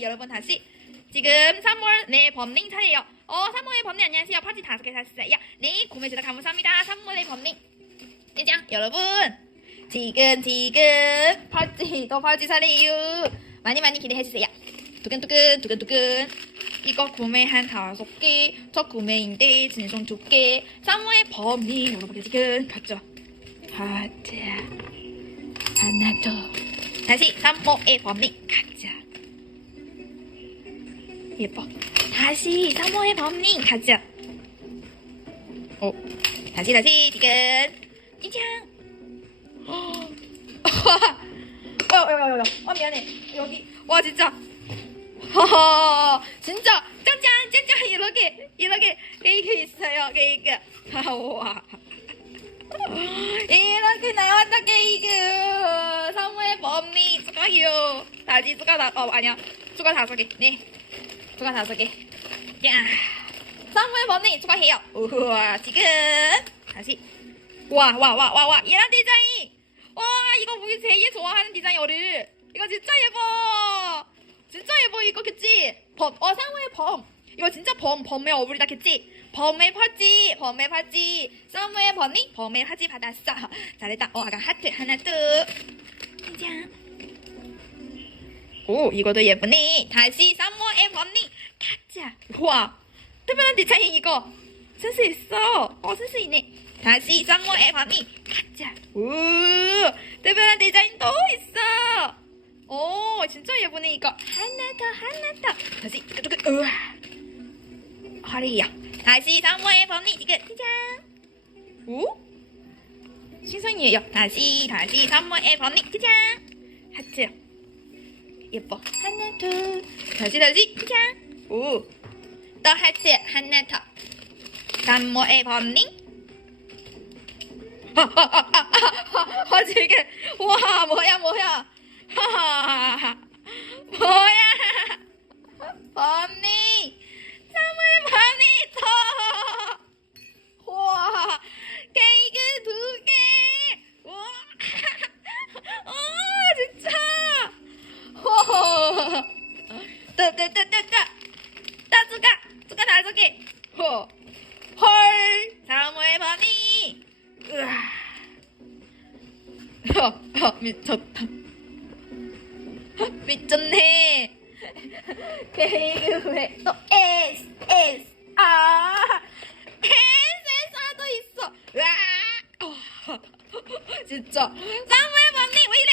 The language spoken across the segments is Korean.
여러분 다시 지금 3월 네 범님 차례예요. 3월의 범님 안녕하세요. 파지 5개 샀어요. 네 구매 제작 감사합니다. 3월의 범님 이장 여러분 지금 파지도 파지 차례요. 많이 기대해주세요. 두근두근 이거 구매한 5개 저 구매인데 진송 2개 3월의 범님 여러분께 지금 봤죠? 파지 하나 더 다시 3월의 범님 가자. 예뻐. 다시 3호의 범님 가자. 다시 지금 찡짱. 미안해. 여기 와 진짜. 진짜 짠짠 이렇게 케이크 있어요. 케이크. 와. 이렇게 나왔다 케이크. 3호의 범님 축하해요. 다시 아니야. 추가 5개. 네. 추가 5개. 야. 3호의 범님 축하해요. 우와, 지금. 다시. 와. 이런 디자인. 와, 이거 우리 제일 좋아하는 디자인어를. 이거 진짜 예뻐. 진짜 예뻐, 이거, 그치? 3호의 범. 이거 진짜 범의 어울리다, 그치? 범의 파지. 3호의 범님, 범의 파지 받았어. 잘했다. 아까 하트 하나 뚝. 짠. 오, 이것도 예쁘네. 다시 3호의 범님 가자. 와, 특별한 디자인 이거 센스 있어. 센스 있네. 다시 3호의 범님 가자. 오, 특별한 디자인 또 있어. 오, 진짜 예쁘네 이거. 하나 더. 다시 우와. 허리야. 다시 3호의 범님 지금 짜잔. 오? 신상이에요. 다시 3호의 범님 짜잔. 하트. 예뻐. 하나 둘 다시 짠. 오. 또 하트 하나 더. 3호의 범님. 지금 와 뭐야. 뭐야. 범님. 3호의 범님 더. 와 케이크 2개. 와. 진짜. 추가 5개. 헐. 3호의 범님. 미쳤다. 미쳤네. 케이크에 또 SSR도 있어. 진짜 3호의 범님 왜 이래.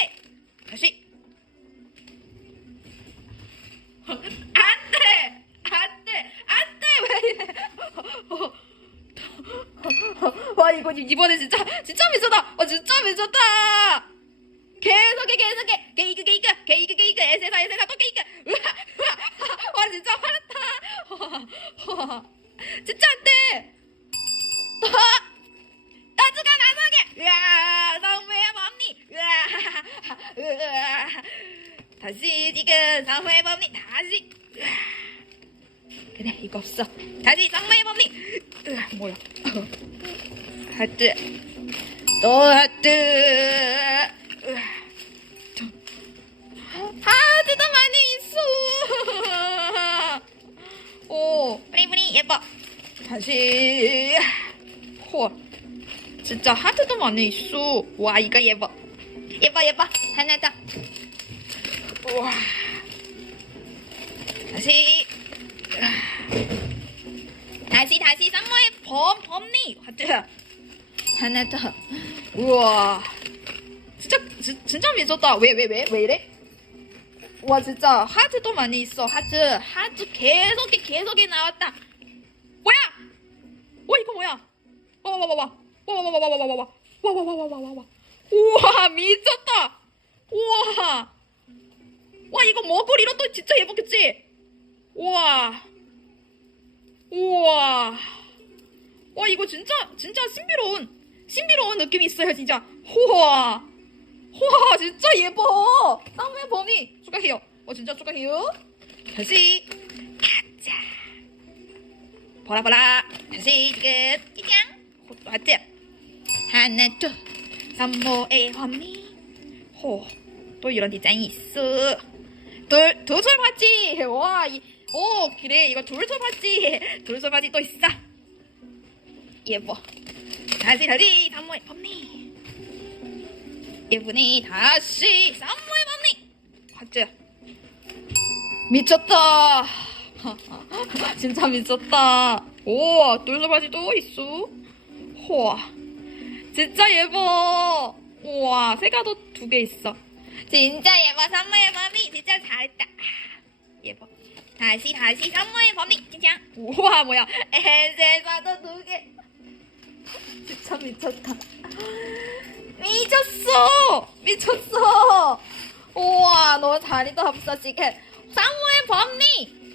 다시. 왜 이래. 와 이거 이번에 진짜 미쳤다. 진짜 미쳤다. 계속해 케이크 에세사 또 케이크. 와 진짜 화났다. 진짜 안돼. 따주가 5개. 으아 3호의 범님. 다시 지금 3호의 범님 다시. 그래 이거 없어. 다시 3호의 범님. 뭐야. 하트. 또 하트. 하트도 많이 있어. 오 뿌리뿌리 예뻐. 다시. 진짜 하트도 많이 있어. 와 이거 예뻐. 하나 더. 우와. 다시 3호의 범님 하트 하나 더. 우와 진짜 미쳤다. 왜 이래? 와 진짜 하트도 많이 있어. 하트 계속해 나왔다. 뭐야? 이거 뭐야? 와. 우와 미쳤다. 와 이거 머구리로 또 진짜 예쁘겠지? 우와 와 이거 진짜 신비로운 느낌이 있어요 진짜. 우와 진짜 예뻐. 3호의 범님 축하해요. 진짜 축하해요. 다시 가자. 보라 다시 지금 짱. 하트 하나 둘 3호의 범님. 또 이런 디자인이 있어. 두솔 바지. 와, 오, 그래. 이거 둘솔 바지. 둘솔 바지 또 있어. 예뻐. 다시 산모의 법니. 예쁘니 다시 산모의 법니. 박자. 미쳤다. 진짜 미쳤다. 오, 둘솔 바지 또 있어. 우와, 진짜 예뻐. 우와, 색깔도 2개 있어. 진짜 예뻐. 산모의 법니. 진짜 잘했다. 예뻐. 다시 산모의 법니. 진짜. 우와, 뭐야. 에세사도 2개. 진짜 미쳤다. 미쳤어. 우와, 너 잘했다. 합사시계. 산모의 법니.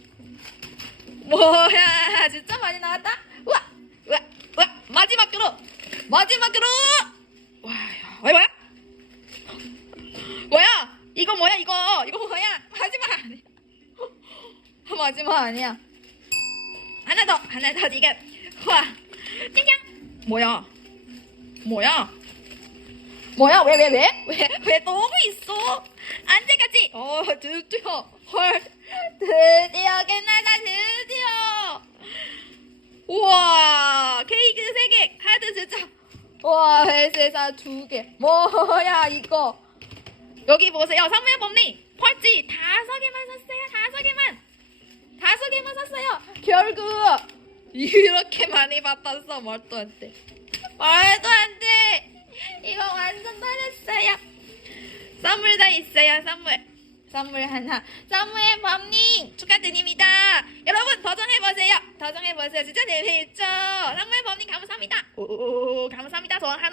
뭐야, 진짜 많이 나왔다. 우와. 마지막으로. 와, 뭐야? 이거 뭐야? 마지막 아니야. 하나 더 지금. 와, 짱짱. 뭐야? 왜 너무 있어? 안돼까지. 드디어. 헐, 드디어 끝나다. 드디어. 우와, 케이크 3개, 카드 진짜. 와, 회세사 2개. 뭐야 이거? 여기 보세요. 산모의 법니. 펄찌 5개만 샀어요. 5개만 샀어요. 결국 이렇게 많이 받았어. 말도 안 돼. 이거 완전 잘했어요. 선물 다 있어요. 선물 하나. 산모의 법니 축하드립니다. 여러분 도전해보세요. 진짜 재미있죠? 산모의 법니 감사합니다. 감사합니다. 저 하나.